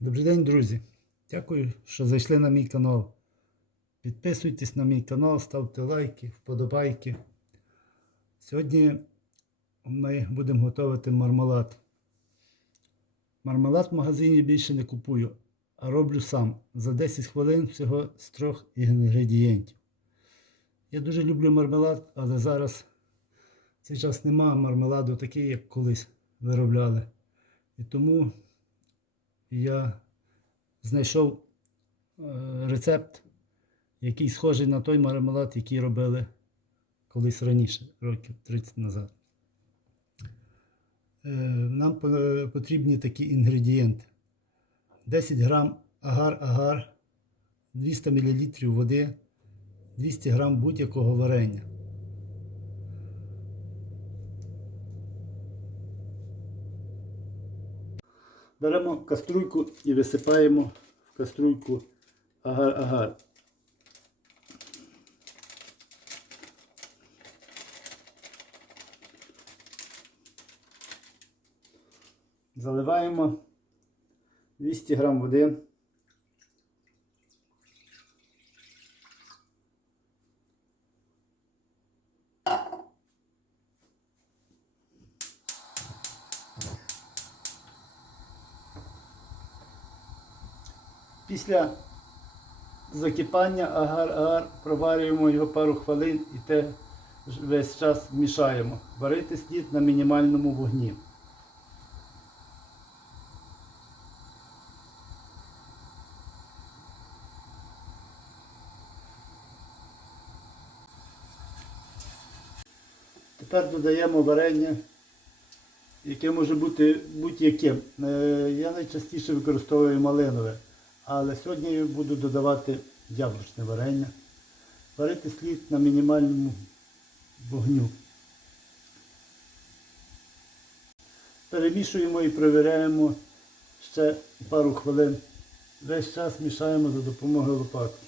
Добрий день, друзі. Дякую, що зайшли на мій канал. Підписуйтесь на мій канал, ставте лайки, вподобайки. Сьогодні ми будемо готувати мармелад. Мармелад в магазині більше не купую, а роблю сам за 10 хвилин всього з трьох інгредієнтів. Я дуже люблю мармелад, але зараз в цей час нема мармеладу такий, як колись виробляли. І тому я знайшов е, рецепт, який схожий на той мармелад, який робили колись раніше, років 30 назад. Е, Нам потрібні такі інгредієнти: 10 грам агар-агар, 200 мл води, 200 грам будь-якого варення. Беремо каструйку і висипаємо в каструльку агар-агар. Заливаємо 200 грам води. Після закипання агар-агар проварюємо його пару хвилин і те весь час мішаємо. Варити слід на мінімальному вогні. Тепер додаємо варення, яке може бути будь-яким. Е, Я найчастіше використовую малинове, але сьогодні я буду додавати яблучне варення. Варити слід на мінімальному вогню. Перемішуємо і провіряємо ще пару хвилин. Весь час мішаємо за допомогою лопатки.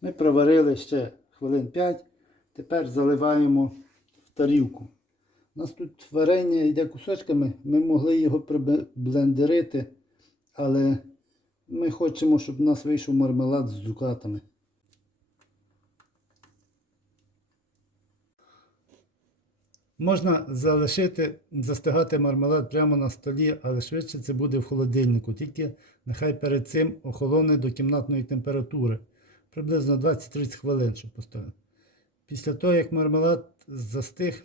Ми проварили ще хвилин 5. Тепер заливаємо в тарілку. У нас тут варення йде кусочками. Ми могли його приблендерити, але ми хочемо, щоб у нас вийшов мармелад з цукатами. Можна залишити, застигати мармелад прямо на столі, але швидше це буде в холодильнику. Тільки нехай перед цим охолоне до кімнатної температури. Приблизно 20-30 хвилин, щоб поставити. Після того, як мармелад застиг,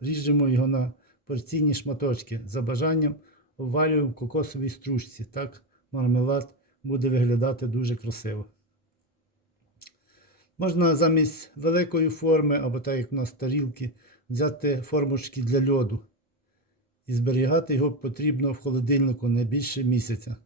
ріжемо його на порційні шматочки. За бажанням обвалюємо в кокосовій стружці. Так мармелад буде виглядати дуже красиво. Можна замість великої форми, або так як у нас тарілки, взяти формочки для льоду. І зберігати його потрібно в холодильнику не більше місяця.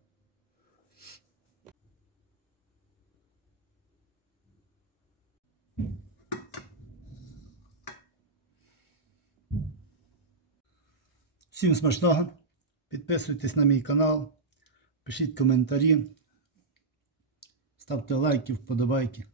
Всім смачного. Підписуйтесь на мій канал, пишіть коментарі, ставте лайки, вподобайки.